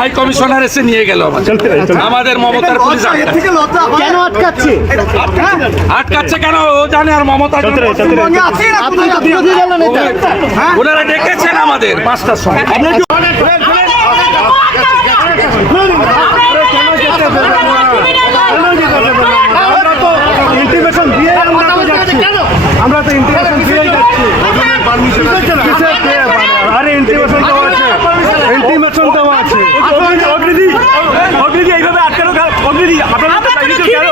High commissioner এসে নিয়ে গেল আমাদের মমতার পুলিশ আটকাচ্ছে। কেন আটকাচ্ছে? আটকাচ্ছে কেন? ও জানে আর মমতা নেতা? ওনারা ডেকেছেন আমাদের। পাঁচটার সময় আমরা তো ইন্টিমেশন দিয়ে আমরা তো যাচ্ছি আমরা তো ইন্টিমেশন দিয়ে যাচ্ছি কিসের দিয়ে? আরে ইন্টিমেশন দেওয়া আছে ইন্টিমেশন দেওয়া আছে অগ্নিদি অগ্নিদি এইভাবে আটকানো কেন? অগ্নিদি আপনারা তো বাইরে কেউ কেন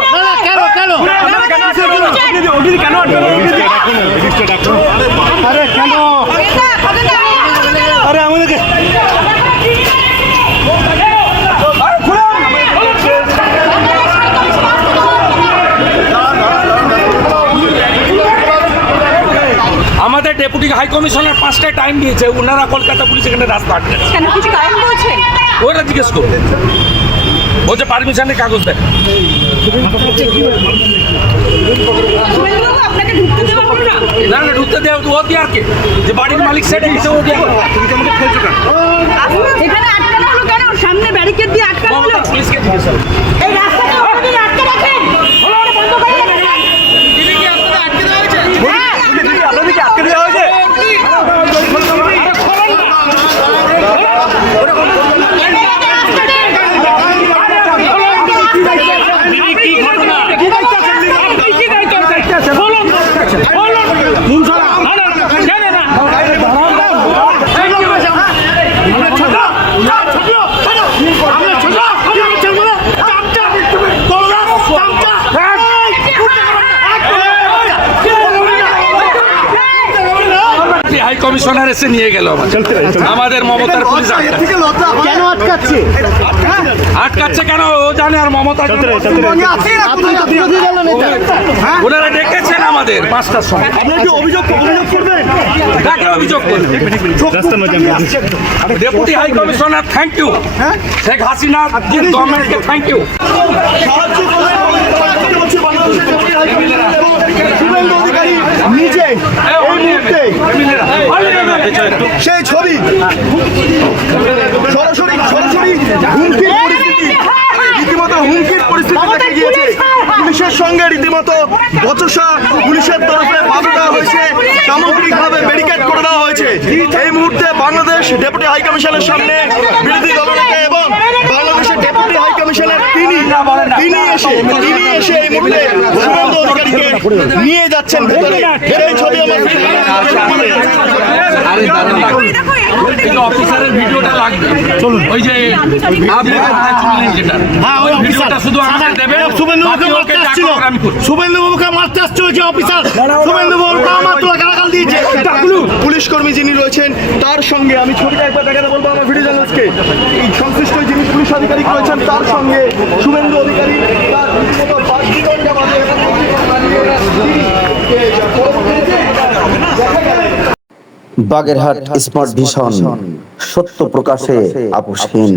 কেন কেন আপনারা কেন আটকানো? অগ্নিদি অগ্নিদি কেন আটকানো অগ্নিদি আরে কেন আরে আমাদেরকে আমাদের ডেপুটি হাই কমিশনার পাঁচটায় টাইম দিয়েছে ওনারা কলকাতা পুলিশ এখানে রাস্তা ওরা কেন কিছু কারণ বলছেন ওরা জিজ্ঞেস করবে বলছে পারমিশনের কাগজ দেখ হলো না? না ঢুকতে দেওয়া ও দিয়ে আর কে? যে বাড়ির মালিক সেটা দিতে ও দিয়ে এখানে আটকানো হলো কেন সামনে ব্যারিকেড দিয়ে আটকানো হলো মমতা পুলিশকে জিজ্ঞেস করুন। এই রাস্তাটা আপনাদের আটকে রাখেন ওটা বন্ধ করে দেবেন হ্যাঁ আপনাদেরকে আটকে দেওয়া হয়েছে হাই কমিশনার এসে নিয়ে গেল আমাদের আমাদের মমতার পুলিশ আটকাচ্ছে। কেন আটকাচ্ছে? আটকাচ্ছে কেন? ও জানে আর মমতা নেতা। ওনারা ডেকেছেন আমাদের পাঁচটার সময়। অভিযোগ অভিযোগ করবেন? কাকে অভিযোগ করবে deputy high commissioner thank you Sheikh Hasina গভর্নমেন্টকে থ্যাংক ইউ শুভেন্দু অধিকারী নিজে এই মুহূর্তে সেই ছবি। সরাসরি সরাসরি হুমকির পরিস্থিতি। রীতিমতো হুমকির পরিস্থিতি দেখা গিয়েছে। পুলিশের সঙ্গে রীতিমতো বচসা পুলিশের তরফে বাধা দেওয়া হয়েছে। সামগ্রিকভাবে ব্যারিকেড করে দেওয়া হয়েছে। এই মুহূর্তে বাংলাদেশ ডেপুটি হাইকমিশনের সামনে বিরোধী দলনেতা এবং বাংলাদেশের ডেপুটি হাই কমিশনের তিনি তিনি এসে তিনি এসে এই মুহূর্তে নিয়ে যাচ্ছেন ভেতরে। সেই ছবি আমার অফিসারের ভিডিওটা লাগবে। ওই যে আপনি কোথায় চললেন যেটা। হ্যাঁ, ওই ওই শুধু আমাকে দেবেন শুভেন্দুবাবুকে মারতে আসছিল। টাকা আমি করব। শুভেন্দুবাবুকে মারতে আসছিল যে অফিসার। শুভেন্দুবাবুকে আমার তো গালাগাল দিয়েছে। পুলিশ কর্মী যিনি রয়েছেন তার সঙ্গে আমি ছবিটা একবার দেখাতে বলব আমার ভিডিও জার্নালিস্টকে এই সংশ্লিষ্ট যিনি পুলিশ আধিকারিক রয়েছেন তার সঙ্গে শুভেন্দু অধিকারী তার বাগেরহাট স্মার্ট ভিশন সত্য প্রকাশে আপোষহীন।